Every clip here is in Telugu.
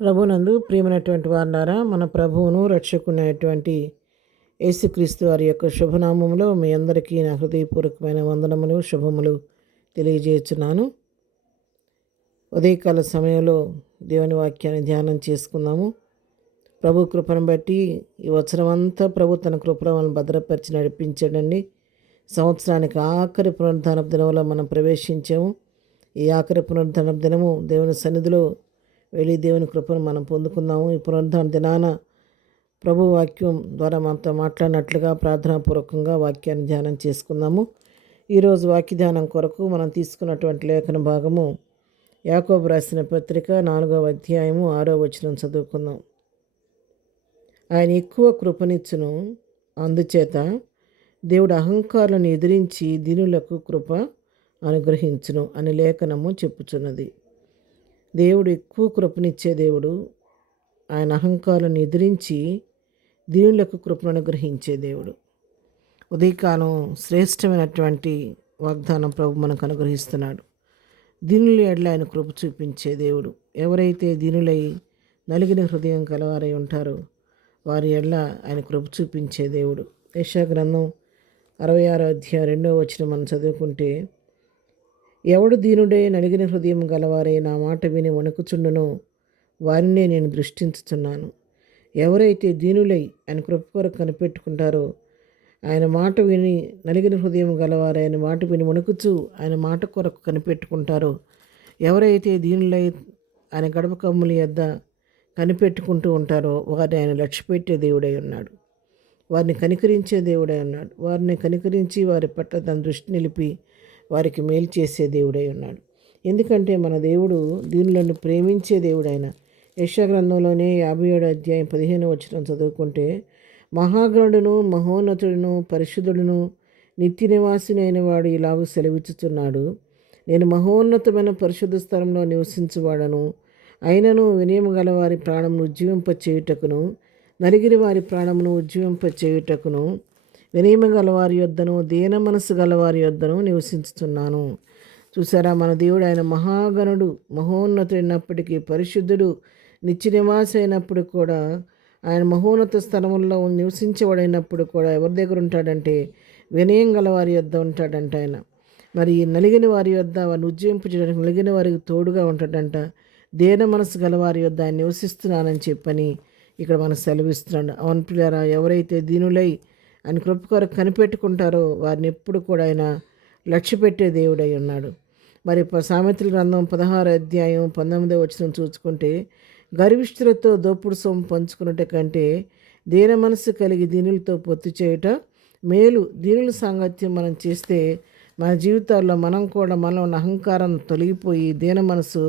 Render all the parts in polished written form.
ప్రభునందు ప్రియమైనటువంటి వారులారా, మన ప్రభువును రక్షకునేటువంటి యేసుక్రీస్తు వారి యొక్క శుభనామములో మీ అందరికీ నా హృదయపూర్వకమైన వందనములు శుభములు తెలియజేస్తున్నాను. ఉదయకాల సమయంలో దేవుని వాక్యాన్ని ధ్యానం చేసుకుందాము. ప్రభు కృపను బట్టి ఈ వచనం అంతా ప్రభు తన కృపలో మనం భద్రపరిచి నడిపించాడండి. సంవత్సరానికి ఆఖరి పునరుద్ధాన దినంలో మనం ప్రవేశించాము. ఈ ఆఖరి పునరుద్ధాన దినము దేవుని సన్నిధిలో వెళ్ళి దేవుని కృపను మనం పొందుకుందాము. ఈ పునరుద్ధాన దినాన ప్రభు వాక్యం ద్వారా మనతో మాట్లాడినట్లుగా ప్రార్థనాపూర్వకంగా వాక్యాన్ని ధ్యానం చేసుకుందాము. ఈరోజు వాక్య ధ్యానం కొరకు మనం తీసుకున్నటువంటి లేఖన భాగము యాకోబు రాసిన పత్రిక 4వ అధ్యాయము 6వ వచనం చదువుకుందాం. ఆయన ఎక్కువ కృపనిచ్చును, అందుచేత దేవుడు అహంకారులను ఎదిరించి దీనులకు కృప అనుగ్రహించును అని లేఖనము చెప్పుచున్నది. దేవుడు ఎక్కువ కృపనిచ్చే దేవుడు. ఆయన అహంకారాలను ఎదిరించి దీనులకు కృపను అనుగ్రహించే దేవుడు. ఉదయకాలం శ్రేష్టమైనటువంటి వాగ్దానం ప్రభు మనకు అనుగ్రహిస్తున్నాడు. దీనుల ఎడల ఆయన కృప చూపించే దేవుడు. ఎవరైతే దీనులై నలిగిన హృదయం కలవారై ఉంటారో వారి ఎడల ఆయన కృప చూపించే దేవుడు. యెషయా గ్రంథం 66వ అధ్యాయం 2వ వచనం మనం చదువుకుంటే, ఎవడు దీనుడే నలిగిన హృదయం గలవారే నా మాట విని వణుకుచుండునో వారినే నేను దృష్టించుతున్నాను. ఎవరైతే దీనులై ఆయన కృప కొరకు కనిపెట్టుకుంటారో, ఆయన మాట విని నలిగిన హృదయం గలవారే ఆయన మాట విని వణుకుచు ఆయన మాట కొరకు కనిపెట్టుకుంటారో, ఎవరైతే దీనులై ఆయన గడప కమ్ముల యొద్ద కనిపెట్టుకుంటూ ఉంటారో వారిని ఆయన లక్ష్యపెట్టే దేవుడై ఉన్నాడు. వారిని కనికరించే దేవుడై ఉన్నాడు. వారిని కనికరించి వారి పట్ల తన దృష్టి నిలిపి వారికి మేలు చేసే దేవుడై ఉన్నాడు. ఎందుకంటే మన దేవుడు దీనులను ప్రేమించే దేవుడైన యెషయా గ్రంథంలోనే 57వ అధ్యాయం 15వ వచనం చదువుకుంటే, మహాగణుడును మహోన్నతుడును పరిశుద్ధుడును నిత్య నివాసిని అయిన వాడు ఇలాగూ సెలవిచ్చుచున్నాడు, నేను మహోన్నతమైన పరిశుద్ధ స్థలంలో నివసించువాడను, అయినను వినయము గల వారి ప్రాణమును ఉజ్జీవింప చేయుటకును నలిగిరి వారి ప్రాణమును ఉజ్జీవింప చేయుటకును వినయము గలవారి యొద్దను దీన మనసు గలవారి యొద్దను నివసించుతున్నాను. చూసారా, మన దేవుడు ఆయన మహాగణుడు, మహోన్నతుడైనప్పటికీ పరిశుద్ధుడు, నిత్య నివాసి అయినప్పుడు కూడా, ఆయన మహోన్నత స్థలముల్లో నివసించబడినప్పుడు కూడా ఎవరి దగ్గర ఉంటాడంటే వినయం గలవారి యొద్ద ఉంటాడంట ఆయన. మరి నలిగిన వారి యొద్ద వారిని ఉజ్జీవింపచేయడానికి నలిగిన వారికి తోడుగా ఉంటాడంట. దీన మనసు గలవారి యొద్ద ఆయన నివసిస్తున్నానని చెప్పని ఇక్కడ మనం సెలవిస్తున్నాడు. అవును ప్రియులారా, ఎవరైతే దీనులై ఆయన కృప కొరకు కనిపెట్టుకుంటారో వారిని ఎప్పుడు కూడా ఆయన లక్ష్యపెట్టే దేవుడై ఉన్నాడు. మరి సామెతల గ్రంథం 16వ అధ్యాయం 19వ వచనం చూసుకుంటే, గర్విష్ఠులతో దోపుడు సొమ్ము పంచుకున్నట కంటే దీన మనసు కలిగి దీనులతో పొత్తు చేయుట మేలు. దీనుల సాంగత్యం మనం చేస్తే మన జీవితాల్లో మనం కూడా మనలో ఉన్న అహంకారం తొలగిపోయి దీన మనసు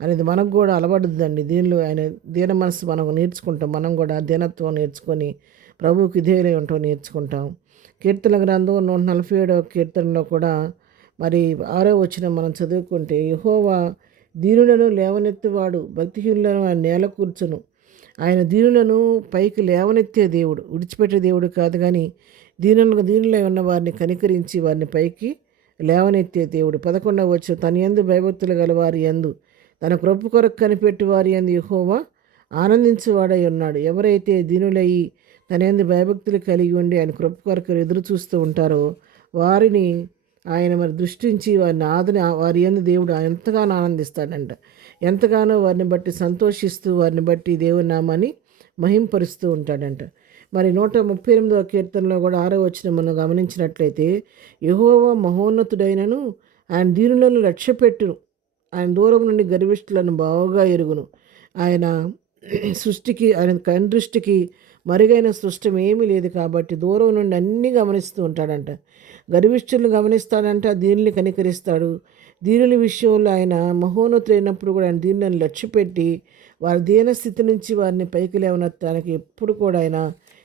అనేది మనకు కూడా అలవడుద్దండి. దీనిలో ఆయన దీన మనసు మనం నేర్చుకుంటాం. మనం కూడా దీనత్వం నేర్చుకొని ప్రభువుకి విధేయులై ఉంటాం నేర్చుకుంటాం. కీర్తన గ్రంథం 147వ కీర్తనలో కూడా మరి 6వ వచనం మనం చదువుకుంటే, యెహోవా దీనులను లేవనెత్తువాడు, భక్తిహీనులను ఆయన నేల కూర్చును. ఆయన దీనులను పైకి లేవనెత్తే దేవుడు, విడిచిపెట్టే దేవుడు కాదు, కానీ దీనులై ఉన్న వారిని కనికరించి వారిని పైకి లేవనెత్తే దేవుడు. 11వ వచనం, తన యందు భయభక్తులు గల వారి యందు తన కృప కొరకు కనిపెట్టి వారి యందు యెహోవా ఆనందించువాడై ఉన్నాడు. ఎవరైతే దీనులయ్యి తన యందు భయభక్తులు కలిగి ఉండి ఆయన కృప కొరకు ఎదురు చూస్తూ ఉంటారో వారిని ఆయన మరి దృష్టించి వారి యందు దేవుడు ఎంతగానో ఆనందిస్తాడంట. ఎంతగానో వారిని బట్టి సంతోషిస్తూ వారిని బట్టి దేవుని నామాన్ని మహింపరుస్తూ ఉంటాడంట. మరి 138వ కీర్తనలో కూడా 6వ వచనం మనం గమనించినట్లయితే, యెహోవా మహోన్నతుడైనను ఆయన దీనులను లక్ష్యపెట్టును, ఆయన దూరం నుండి గర్విష్ఠులను బాగా ఎరుగును. ఆయన సృష్టికి ఆయన కందృష్టికి మరుగైన సృష్టి ఏమీ లేదు కాబట్టి దూరం నుండి అన్నీ గమనిస్తూ ఉంటాడంట. గర్విష్ఠులను గమనిస్తాడంట, దీనిని కనికరిస్తాడు. దీనుల విషయంలో ఆయన మహోన్నతులైనప్పుడు కూడా ఆయన దీనులను లక్ష్యపెట్టి వారి దీన స్థితి నుంచి వారిని పైకి లేవనెత్తడానికి ఎప్పుడు కూడా ఆయన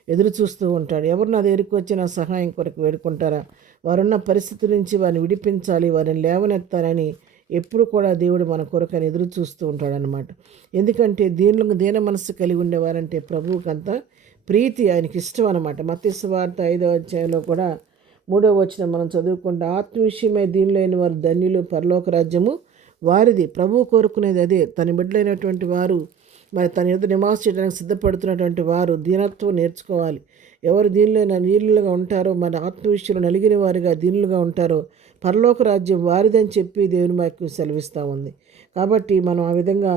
ఎదురు చూస్తూ ఉంటాడు. ఎవరు నా దగ్గరికి వచ్చి నా సహాయం కొరకు వేడుకుంటారా, వారున్న పరిస్థితి నుంచి వారిని విడిపించాలి, వారిని లేవనెత్తాలని ఎప్పుడు కూడా దేవుడు మన కొరకు అని ఎదురు చూస్తూ ఉంటాడనమాట. ఎందుకంటే దీన మనసు కలిగి ఉండేవారంటే ప్రభువుకి అంత ప్రీతి, ఆయనకి ఇష్టం అనమాట. మత్తయి సువార్త 5వ అధ్యాయంలో కూడా 3వ వచనం మనం చదువుకుంటే, ఆత్మ విషయమై దీనిలైన వారు ధన్యులు, పరలోక రాజ్యము వారిది. ప్రభువు కోరుకునేది అదే. తన బిడ్డలైనటువంటి వారు మరి తన యొద్ద నివాసం చేయడానికి సిద్ధపడుతున్నటువంటి వారు దీనత్వం నేర్చుకోవాలి. ఎవరు దీనిలో నీళ్ళుగా ఉంటారో, మరి ఆత్మవిషయంలో నలిగిన వారిగా దీనులుగా ఉంటారో పరలోక రాజ్యం వారిదని చెప్పి దేవుని వాక్యం సెలవిస్తూ ఉంది. కాబట్టి మనం ఆ విధంగా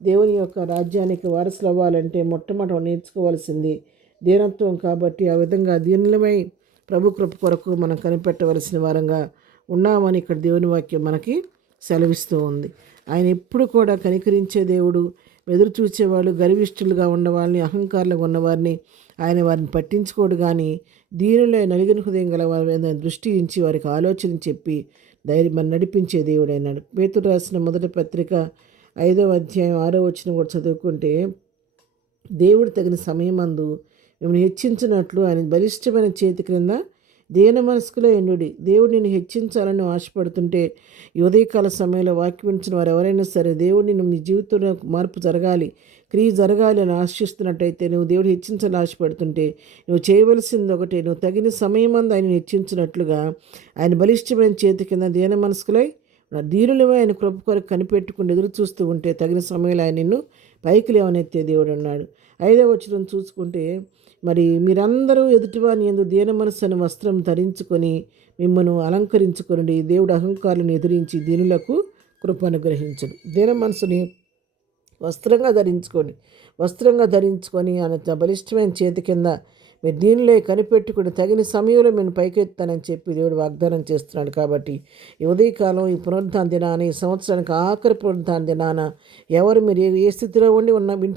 దేవుని యొక్క రాజ్యానికి వారసులు అవ్వాలంటే మొట్టమొదట నేర్చుకోవాల్సింది దీనత్వం. కాబట్టి ఆ విధంగా దీనులమై ప్రభు కృప కొరకు మనం కనిపెట్టవలసిన వారంగా ఉన్నామని ఇక్కడ దేవుని వాక్యం మనకి సెలవిస్తూ ఉంది. ఆయన ఎప్పుడు కూడా కనికరించే దేవుడు. ఎదురు చూసేవాళ్ళు గర్విష్ఠులుగా ఉన్నవాళ్ళని, అహంకారులుగా ఉన్నవారిని ఆయన వారిని పట్టించుకోడు. కానీ దీనిలో నలిగిన హృదయం గల వారి మీద దృష్టి ఉంచి వారికి ఆలోచన చెప్పి ధైర్యం నడిపించే దేవుడు అయినాడు. పేతురు రాసిన మొదటి పత్రిక 5వ అధ్యాయం 6వ వచనం కూడా చదువుకుంటే, దేవుడు తగిన సమయమందు మిమ్మల్ని హెచ్చించినట్లు ఆయన బలిష్టమైన చేతి క్రింద దీన మనస్కులో ఎండుడి. దేవుడు నిన్ను హెచ్చించాలని ఆశపడుతుంటే, ఈ ఉదయకాల సమయంలో వాక్యం వించిన వారు ఎవరైనా సరే దేవుడిని నీ జీవితంలో మార్పు జరగాలి, క్రియ జరగాలి అని ఆశిస్తున్నట్టయితే, నువ్వు దేవుడు హెచ్చించాలని ఆశపడుతుంటే నువ్వు చేయవలసింది ఒకటే, నువ్వు తగిన సమయమందు ఆయన హెచ్చించినట్లుగా ఆయన బలిష్టమైన చేతి కింద దీన మనస్కులై దీనులమే ఆయన కృప కొరకు కనిపెట్టుకుని ఎదురు చూస్తూ ఉంటే తగిన సమయంలో ఆయన నిన్ను పైకి లేవనెత్తే దేవుడు అన్నాడు. 5వ వచనం చూసుకుంటే, మరి మీరందరూ ఎదుటివాని యందు దీన మనస్సు అనే వస్త్రం ధరించుకొని మిమ్మల్ని అలంకరించుకొని దేవుడు అహంకారులను ఎదిరించి దీనులకు కృప అనుగ్రహించడు. దీన మనసుని వస్త్రంగా ధరించుకొని ఆయన బలిష్టమైన చేతి కింద మీరు దీనిలో కనిపెట్టుకుని తగిన సమయంలో నేను పైకెత్తానని చెప్పి దేవుడు వాగ్దానం చేస్తున్నాడు. కాబట్టి ఈ ఉదయకాలం ఈ పునరుద్ధాన దినాన, ఈ సంవత్సరానికి ఆఖరి పునరుద్ధాన దినాన ఎవరు మీరు ఏ స్థితిలో ఉండి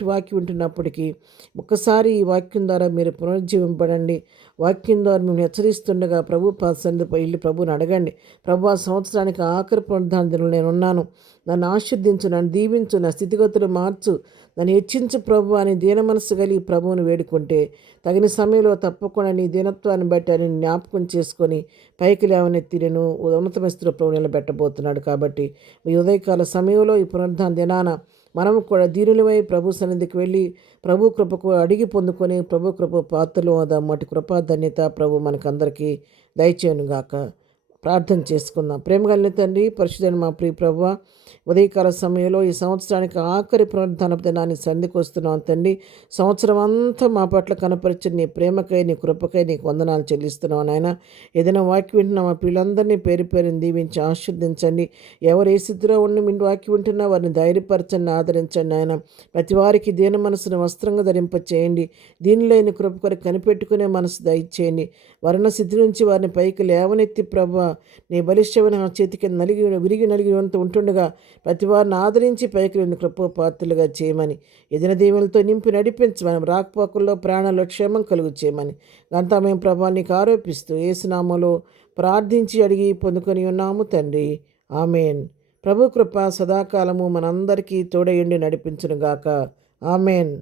వాక్యం వింటున్నప్పటికీ ఒక్కసారి ఈ వాక్యం ద్వారా మీరు పునరుజ్జీవింపడండి. వాక్యం ద్వారా మేము హెచ్చరిస్తుండగా ప్రభు సన్నిధిపై వెళ్ళి ప్రభుని అడగండి. ప్రభు, ఆ సంవత్సరానికి ఆఖరి పునరుద్ధాన దినంలో నేను ఉన్నాను, నన్ను ఆశీర్దించు, నన్ను దీవించు, నా స్థితిగతులు మార్చు, నన్ను హెచ్చించు ప్రభు అని దీన మనస్సు కలిగి ప్రభువుని వేడుకుంటే తగిన సమయంలో తప్పకుండా నీ దీనత్వాన్ని బట్టి అని జ్ఞాపకం చేసుకొని పైకి లేవనెత్తి నేను ఉన్నతమైన స్థితిలో ప్రభు నిలబెట్టబోతున్నాడు. కాబట్టి ఈ ఉదయకాల సమయంలో ఈ పునరుద్ధాన దినాన మనము కూడా దీనులమై ప్రభు సన్నిధికి వెళ్ళి ప్రభు కృపకు అడిగి పొందుకొని ప్రభు కృప పాత్రలు అదమ్మటి కృపా ధన్యత ప్రభు మనకందరికీ దయచేయనుగాక. ప్రార్థన చేసుకుందాం. ప్రేమగలిగిన తండ్రి, పరిశుద్ధుడైన మా ప్రియ ప్రభువ, ఉదయకాల సమయంలో ఈ సంవత్సరానికి ఆఖరి పునరుద్ధాన దినాన్ని సన్నిధికి వస్తున్నాం తండ్రి. సంవత్సరం అంతా మా పట్ల కనపరిచిన నీ ప్రేమకై, నీ కృపకై నీకు వందనాలు చెల్లిస్తున్నాం నాయన. ఏదైనా వాక్యం వింటున్నా మా పిల్లలందరినీ పేరు పేరుని దీవించి ఆశీర్వదించండి. ఎవరు ఏ స్థితిలో ఉండి మీ వాక్యం వింటున్నా వారిని ధైర్యపరచండి, ఆదరించండి నాయన. ప్రతి వారికి దీన మనసును వస్త్రంగా ధరింప చేయండి. దీనిలో నీ కృప కొరకు కనిపెట్టుకునే మనసు దయచేయండి. వరణ స్థితి నుంచి వారిని పైకి లేవనెత్తి ప్రభు నీ బలిష్టమైన చేతికి విరిగి నలిగినంత ఉంటుండగా ప్రతి వారిని ఆదరించి పైకి రెండు కృప పాత్రలుగా చేయమని, ఎదిన దీవెనలతో నింపి నడిపించమని, రాకపోకల్లో ప్రాణాల్లో క్షేమం కలుగు చేయమని అంతా మేము ప్రభా నీకు ఆరోపిస్తూ యేసునామములో ప్రార్థించి అడిగి పొందుకొని ఉన్నాము తండ్రి. ఆమెన్. ప్రభు కృప సదాకాలము మనందరికీ తోడయుండి నడిపించునుగాక. ఆమెన్.